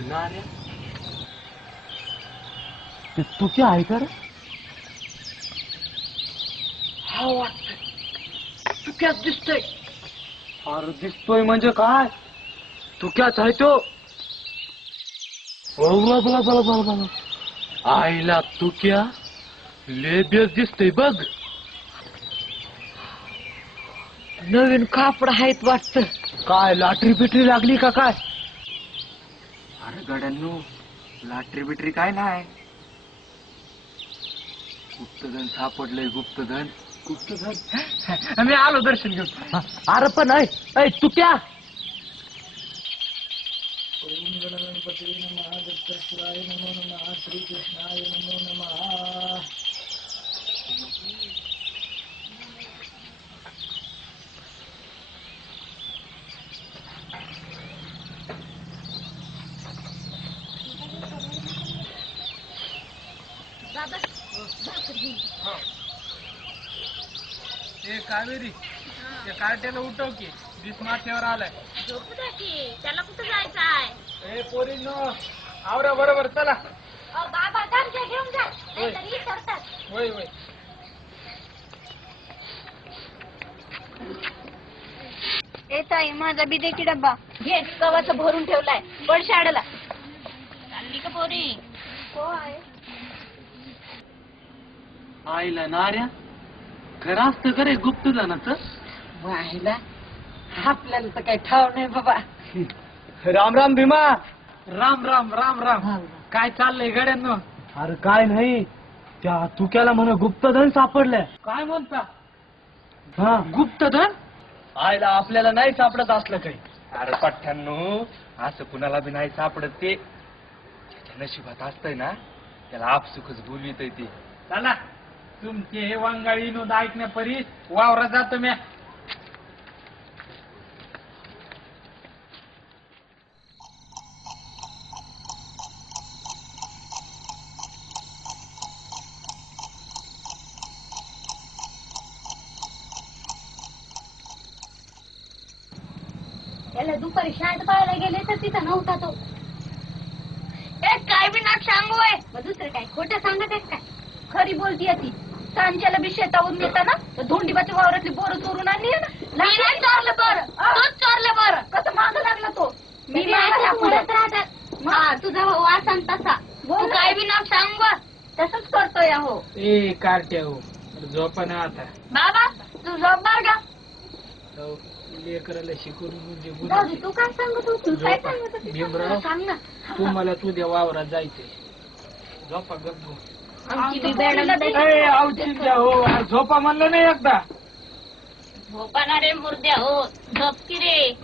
नाऱ्या ते तू क्या आहे का रे? हा वाटत तू क्याच दिसतोय. अरे दिसतोय म्हणजे काय? तू क्याच आहे तो? बोला बोला बोला बोला बोला. आईला तू क्या ले बेस दिसतोय बघ. नवीन कापड आहेत वाटत. काय लाटरी बिटरी लागली का काय? अरे गड्यांनो लाटरी बिटरी काय नाही. गुप्तधन सापडलंय. गुप्तधन गुप्तधन. मी आलो दर्शन घेऊन. अरे पण ऐ तू क्या? गणपती नमः दत्तात्रेयाय नमो नमः श्रीकृष्णाय नमो नमः. ते कावेरी ते कार्ट्याला उठव की दिस माथ्यावर आलाय. झोपू द्या की त्याला कुठं जायचं आहे. ए पोरींनो आवरा बरोबर चला. बाबा गामच्या घेऊन जा नाहीतर करतात. होय होय. ए ताई माझा बी दे की डब्बा. घे कवाचं भरून ठेवलाय. पण शाळेला चालली का पोरी? हो आहे. आईला नाऱ्या खरं असतं का रे गुप्तधनाचं? वाहिला आपल्याला तर काही ठाव नाही बाबा. राम राम भीमा. राम राम राम राम. काय चाललंय गड्यांनो? अरे काय नाही त्या तुक्याला म्हण गुप्तधन सापडलंय. काय म्हणता? हा गुप्तधन? आईला आपल्याला नाही सापडत असलं काही. अरे पठ्ठ्यांनो असं कुणाला बी नाही सापडत. ते ज्याच्या नशिबात असतंय ना त्याला आपसुकच बोलवित ते. चला तुमचे हे वांगाळी नोंद ऐकण्यापरी वावरा जातो म्या. त्याला दुपारी शाळेत पाहायला गेले तर तिथं नव्हता तो. काय बी नाक सांगू आहे. मग दुसरं काय खोटं सांगत आहे काय? खरी बोलती ती. सांच्याला बी शेतावरून येताना धोंडीबाच्या वावरातली बोरं चोरून आणली ना. नाही चोरलं बरं. तूच चोरलं बरं. कसं मागं लागला तो. मी पुढेच राहतात. हा तुझा भाऊ असा तसा. तू काय बी नाक सांग बर. तसंच करतोय हो. ए कार्ट्या हो झोपा ना आता. बाबा तू झोप बर का? लेकराला शिकवून म्हणजे दादी तू काय सांगत होती? काय सांगत होती? भीमराव सांग ना. तू मला तुझ्या वावरात जायचंय. झोपा गप्प. आमची बी बॅडला हो झोपा म्हणलं नाही एकदा. झोपाना रे मुर्द्या हो. झोप की रे.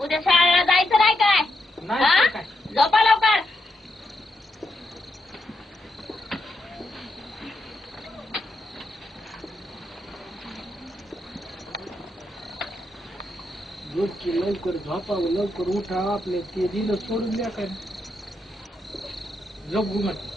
उद्या शाळेला जायचं नाही काय? नाही काय झोपा लवकर. रोजची लवकर झोपावं लवकर उठा. आपले ते दिलं सोडून द्या काय. झोप घुमत.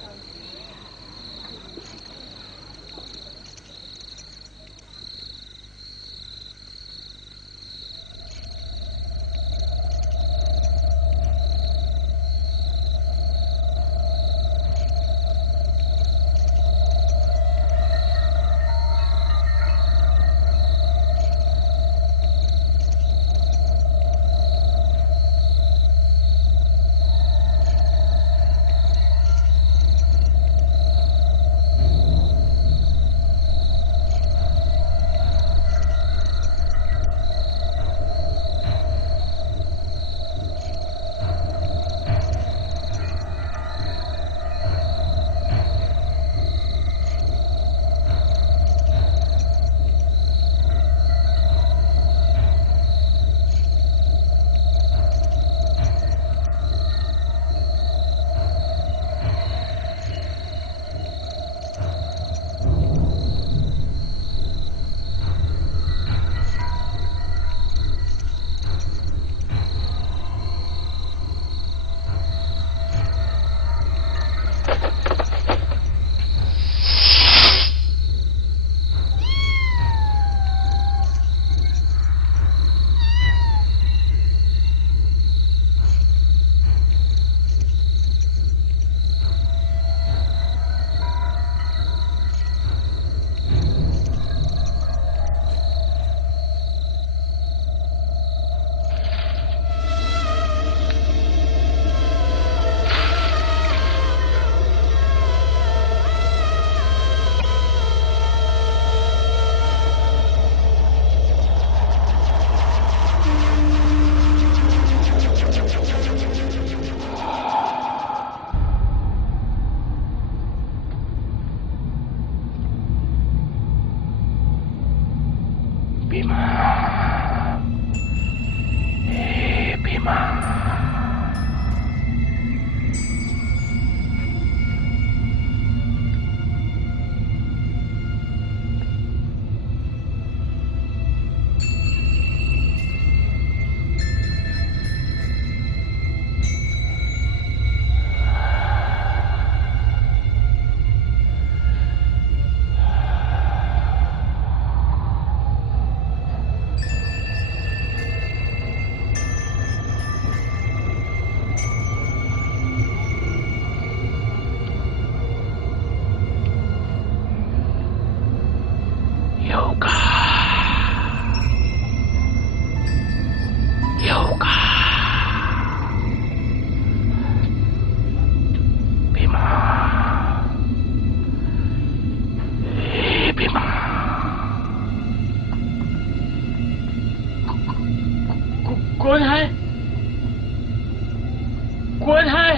कोण आहे?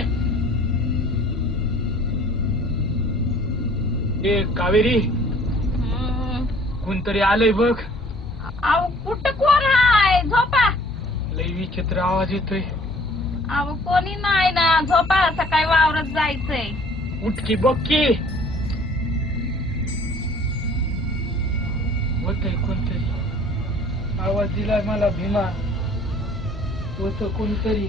ए कावेरी, कोणतरी आलंय बघ. अहो कुठं कोण हाय? झोपा. लई विचित्र आवाज येतोय. अहो कोणी नाही ना, झोपा. सकाळी वावरात जायचंय. उठकी बक्की होतय कोणतरी. आवाज दिलाय मला भीमा. होत कोणतरी.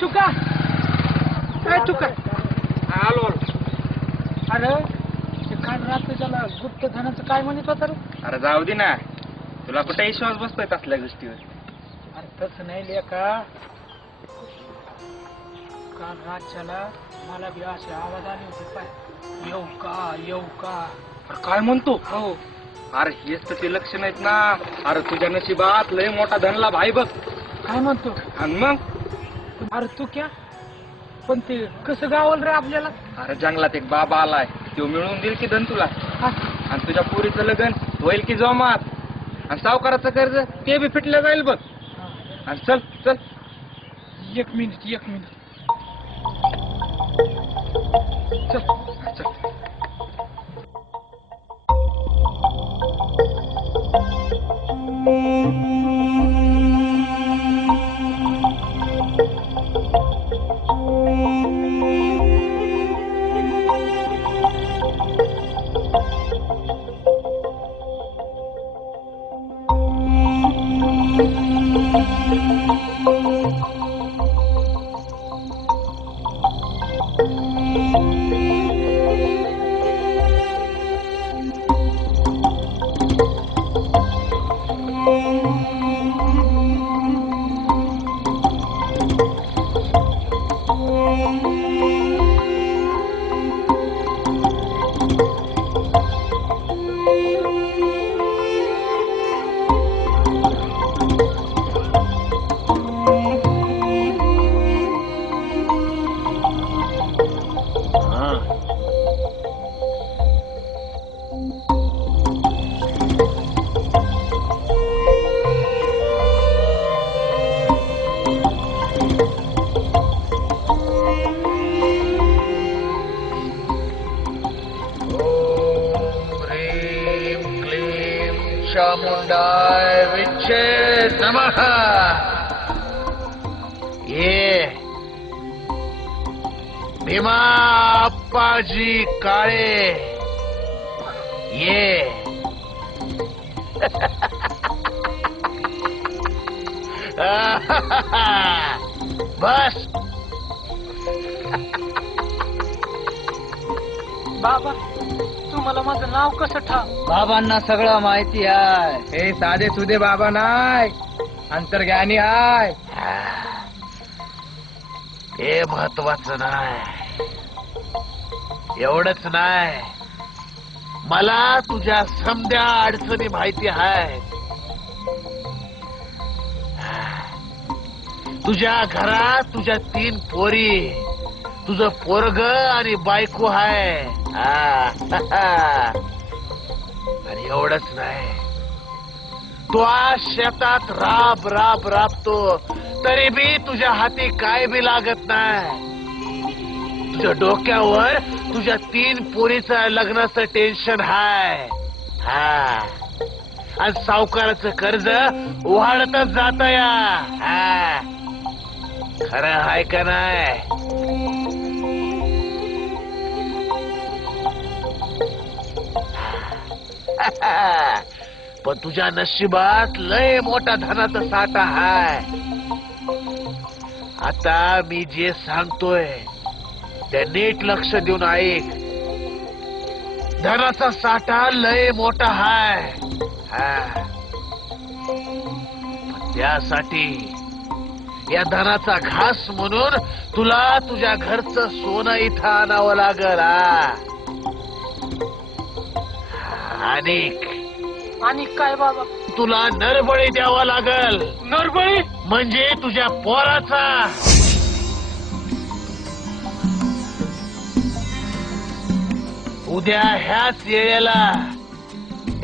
चुका चुका आलो. अरे काल रात्री त्याला गुप्तधनाचं काय म्हणत होता रे? अरे जाऊ दे ना, तुला कुठे विश्वास बसतोय तसल्या गोष्टीवर. अरे तसं नाही लेका. काल रातच्याला मला बी असे आवाज आले होते पाय, येऊ का येऊ का. अरे काय म्हणतो? हो. अरे हेच तर ते लक्षण आहेत ना. अरे तुझ्या नशिबात लय मोठा धनला भाई बघ. काय म्हणतो? आणि मग अरे तू क्या, पण ते कसं गावल रे आपल्याला? अरे जंगलात एक बाबा आलाय, तो मिळवून देईल की धन तुला. आणि तुझ्या पोरीचं लग्न होईल की जोमात. आणि सावकाराचं कर्ज ते बी फिटलं जाईल बघ. आणि चल चल. एक मिनिट चल चल. चामुंडाय विच्चे नमः. ये भीमा अप्पाजी काळे ये. बस. बाबा, तुम्हाला माझं नाव कसं ठाव? बाबांना सगळं माहिती आहे. हे साधे सुधे बाबा नाय, अंतर्ज्ञानी आहे. हे महत्वाचं नाही. एवढंच नाही, मला तुझ्या समध्या अडचणी माहिती आहे. तुझ्या घरात तुझ्या 3 पोरी, तुझं पोरग आणि बायको आहे. आणि एवढंच नाही, तू आज शेतात राब राब राबतो, तरी बी तुझ्या हाती काय बी लागत नाही. तुझ्या डोक्यावर तुझ्या 3 पोरीचं लग्नाचं टेन्शन आहे. आणि सावकाराचं कर्ज वाढतच जात या. खरं आहे का नाही? पण तुझ्या नशिबात लय मोठा धनाचा साठा आहे. आता मी जे सांगतोय ते नीट लक्ष देऊन ऐक. धनाचा साठा लय मोठा आहे. त्यासाठी या धनाचा घास म्हणून तुला तुझ्या घरचं सोनं इथं आणावं लागल. आणि काय बाबा? तुला नरबळी द्यावा लागल. नरबळी म्हणजे तुझ्या पोराचा. उद्या ह्याच येळेला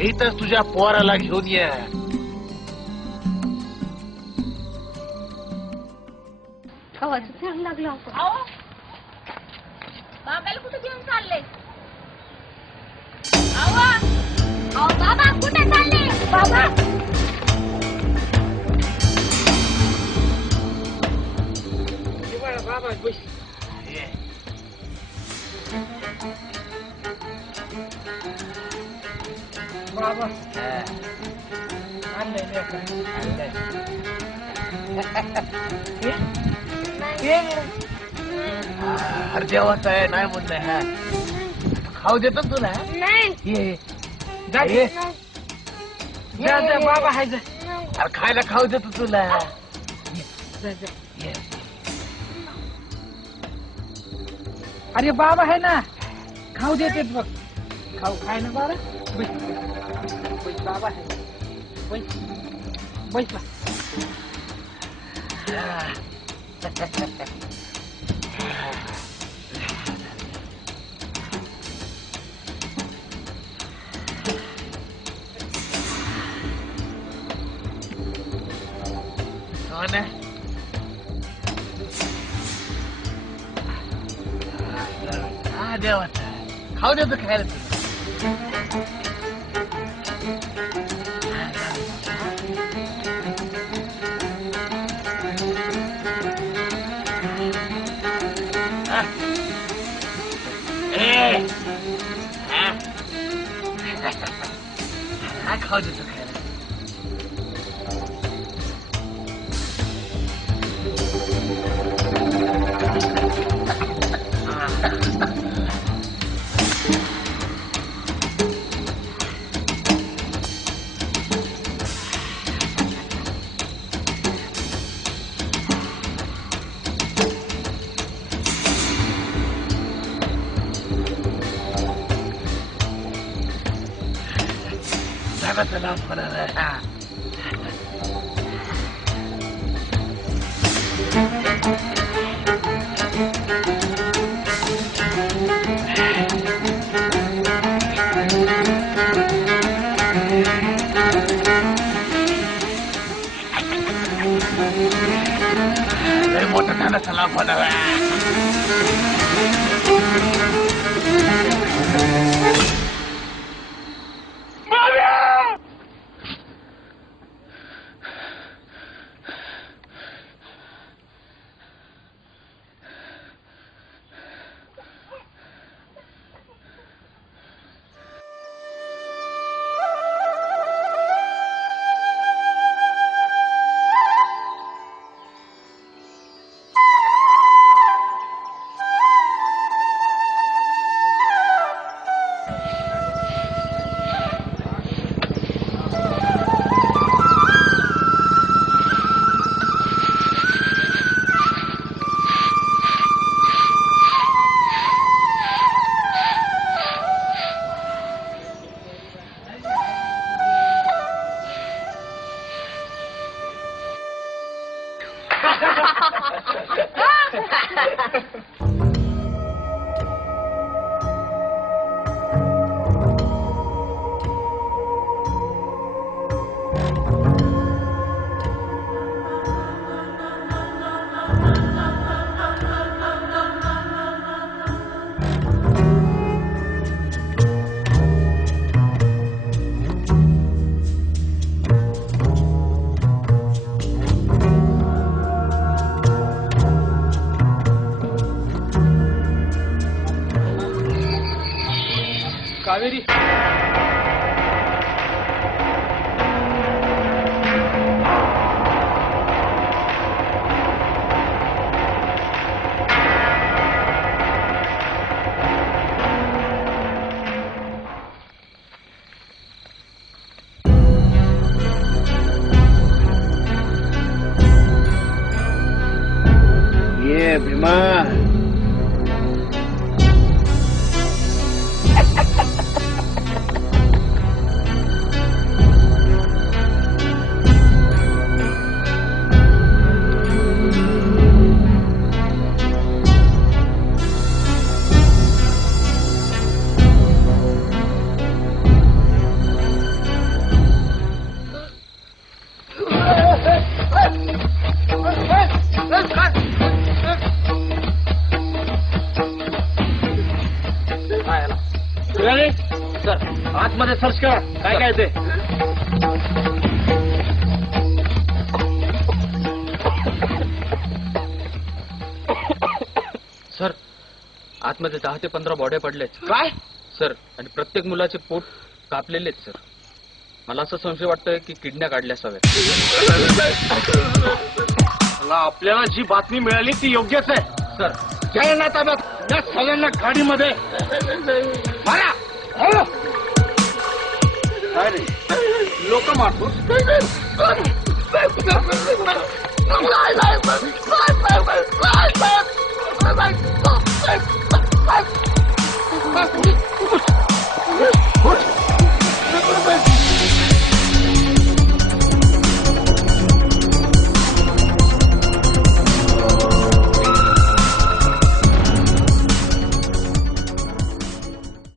इथंच तुझ्या पोराला घेऊन ये. आवाज चांगला लागला होता. बाबाला कुठे घेऊन चालले? बाबा कुठे चालले? बाबा बाबा बस. बाबा आणलंय लेकरं. आणलंय. अरे देवाचा आहे नाही म्हणलंय. हा खाऊ देतो तुला. नाही ये जा ये. जा जा बाबा हाय जा. अरे खायला खाऊ देतो तुला. जा जा. ये. अरे बाबा आहे ना खाऊ देते बघ. खाऊ खाय ना बाबा. बस बस बाबा आहे. बस बस बा. हो ना. हा देवाचा खाऊ देतो खायला तुला. हा खाऊ देतो खायला. चला चला. मोठा झाला चला फळा. कावेरी ये भीमा. आतमध्ये सर्च करा काय काय ते. सर आतमध्ये 10 ते 15 बॉड्या पडल्यात काय सर आणि प्रत्येक मुलाचे पोट कापलेले आहेत सर. मला असं संशय वाटतोय की किडन्या काढल्या असाव्यात. मला आपल्याला जी बातमी मिळाली ती योग्यच आहे. सर घ्या ना ताब्यात या सगळ्यांना गाडीमध्ये मारा. हो. काय रे लोक मारतो. What?